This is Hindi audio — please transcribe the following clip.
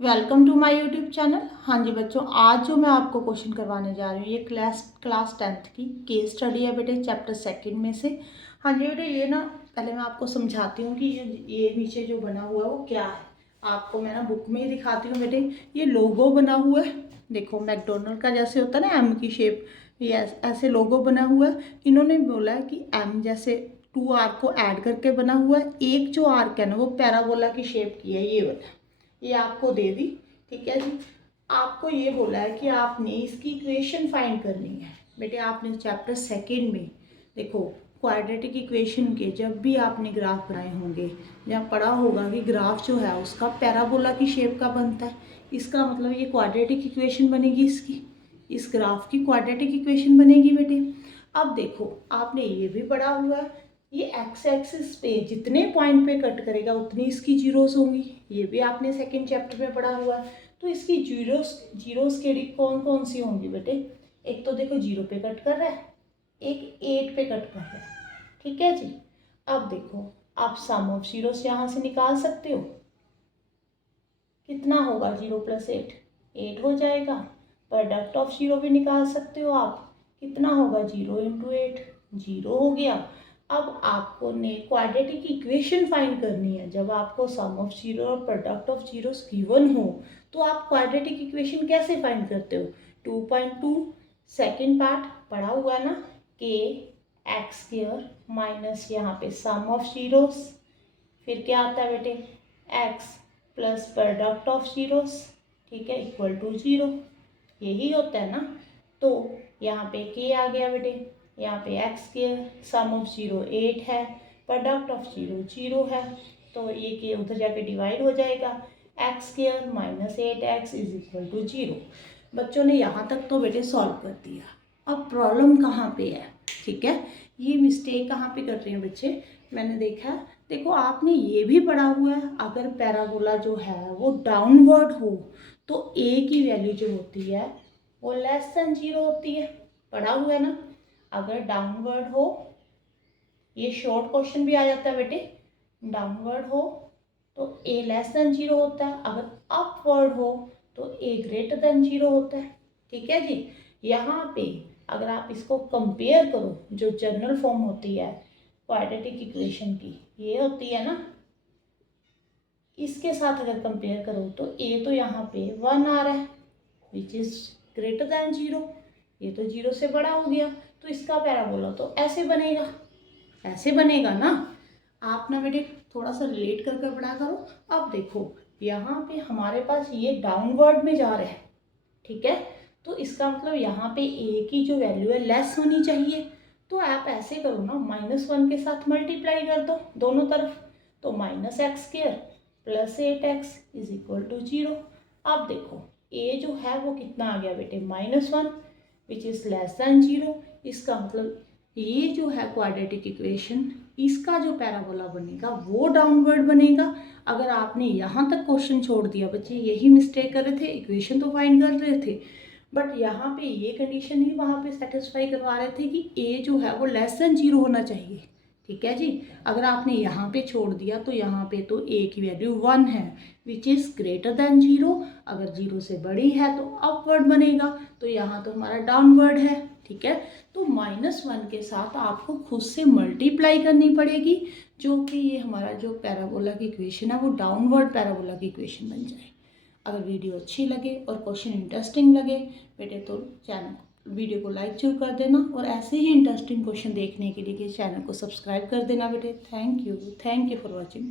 Welcome to my YouTube channel. हाँ जी बच्चों, आज जो मैं आपको क्वेश्चन करवाने जा रही हूँ ये क्लास 10th की केस स्टडी है बेटे, चैप्टर सेकंड में से। हाँ जी बेटे, ये ना पहले मैं आपको समझाती हूँ कि ये नीचे जो बना हुआ है वो क्या है। आपको मैं ना बुक में ही दिखाती हूँ बेटे। ये लोगो बना हुआ है, देखो मैकडोनल्ड का जैसे होता है ना एम की शेप, ये ऐसे लोगो बना हुआ है। इन्होंने बोला है कि एम जैसे 2 आर्क को ऐड करके बना हुआ है। एक जो आर्क है ना वो पैराबोला की शेप की है, ये वाला, ये आपको दे दी। ठीक है जी, आपको ये बोला है कि आपने इसकी इक्वेशन फाइंड करनी है बेटे। आपने चैप्टर सेकंड में देखो क्वाड्रेटिक इक्वेशन के जब भी आपने ग्राफ बनाए होंगे या पढ़ा होगा कि ग्राफ जो है उसका पैराबोला की शेप का बनता है। इसका मतलब ये क्वाड्रेटिक इक्वेशन बनेगी, इसकी इस ग्राफ की क्वाड्रेटिक इक्वेशन बनेगी बेटे। अब देखो आपने ये भी पढ़ा हुआ है, ये एक्स एक्सिस पे जितने पॉइंट पे कट करेगा उतनी इसकी जीरोस होंगी। ये भी आपने सेकंड चैप्टर में पढ़ा हुआ है। तो इसकी जीरोस केड़ी कौन कौन सी होंगी बेटे? एक तो देखो 0 पे कट कर रहा है, एक 8 पे कट कर रहा है। ठीक है जी। अब देखो आप सम ऑफ जीरोस यहाँ से निकाल सकते हो। कितना होगा 0 + 8? 8 हो जाएगा। प्रोडक्ट ऑफ 0 भी निकाल सकते हो आप। कितना होगा 0 × 8? 0 हो गया। अब आपको ने क्वाड्रेटिक इक्वेशन फाइंड करनी है। जब आपको सम ऑफ 0 और प्रोडक्ट ऑफ जीरोस गिवन हो तो आप क्वाड्रेटिक इक्वेशन कैसे फाइंड करते हो? 2.2 सेकेंड पार्ट पढ़ा हुआ है ना, के x² माइनस यहाँ पे सम ऑफ जीरोस, फिर क्या आता है बेटे x plus product of zeros, ठीक है, इक्वल टू 0। यही होता है ना। तो यहाँ पे k आ गया बेटे, यहाँ पे x², सम ऑफ 0 8 है, प्रोडक्ट ऑफ 0 0 है। तो ये k उधर जाके डिवाइड हो जाएगा, x² minus 8x is equal to 0। बच्चों ने यहाँ तक तो बेटे सॉल्व कर दिया। अब प्रॉब्लम कहाँ पे है? ठीक है, ये मिस्टेक कहाँ पे कर रहे हैं बच्चे, मैंने देखा। देखो आपने ये भी पढ़ा हुआ है, अगर पैराबोला जो है वो डाउनवर्ड हो तो a की वैल्यू जो होती है वो <0 होती है। पढ़ा हुआ है ना। अगर डाउनवर्ड हो, ये शॉर्ट क्वेश्चन भी आ जाता है बेटे, डाउनवर्ड हो तो a <0 होता है, अगर अपवर्ड हो तो a <0 होता है। ठीक है जी। यहाँ पे अगर आप इसको कंपेयर करो, जो जनरल फॉर्म होती है क्वाड्रेटिक इक्वेशन की, ये होती है ना, इसके साथ अगर कंपेयर करो तो a तो यहाँ पे 1 आ रहा है विच इज <0। ये तो 0 से बड़ा हो गया, तो इसका पैराबोला तो ऐसे बनेगा, ऐसे बनेगा ना। आप ना बेटे थोड़ा सा रिलेट करके पढ़ा करो। अब देखो यहाँ पे हमारे पास ये डाउनवर्ड में जा रहा है, ठीक है, तो इसका मतलब यहाँ पे a की जो वैल्यू है लेस होनी चाहिए। तो आप ऐसे करो ना, -1 के साथ मल्टीप्लाई कर दो दोनों तरफ, तो -x² plus 8x is equal to 0। अब देखो a जो है वो कितना आ गया बेटे, -1 विच इज <0। इसका मतलब ये जो है क्वाड्रेटिक इक्वेशन, इसका जो पैराबोला बनेगा वो डाउनवर्ड बनेगा। अगर आपने यहाँ तक क्वेश्चन छोड़ दिया, बच्चे यही मिस्टेक कर रहे थे, इक्वेशन तो फाइंड कर रहे थे बट यहाँ पे ये कंडीशन ही वहाँ पे सेटिस्फाई करवा रहे थे कि a जो है वो <0 होना चाहिए। ठीक है जी। अगर आपने यहाँ पे छोड़ दिया तो यहाँ पे तो a की वैल्यू 1 है विच इज़ <0। अगर 0 से बड़ी है तो अपवर्ड बनेगा, तो यहाँ तो हमारा डाउनवर्ड है। ठीक है, तो -1 के साथ आपको खुद से मल्टीप्लाई करनी पड़ेगी, जो कि ये हमारा जो पैराबोला की इक्वेशन है वो डाउनवर्ड पैराबोला की इक्वेशन बन जाए। अगर वीडियो अच्छी लगे और क्वेश्चन इंटरेस्टिंग लगे बेटे तो वीडियो को लाइक जरूर कर देना, और ऐसे ही इंटरेस्टिंग क्वेश्चन देखने के लिए चैनल को सब्सक्राइब कर देना बेटे। Thank you for watching.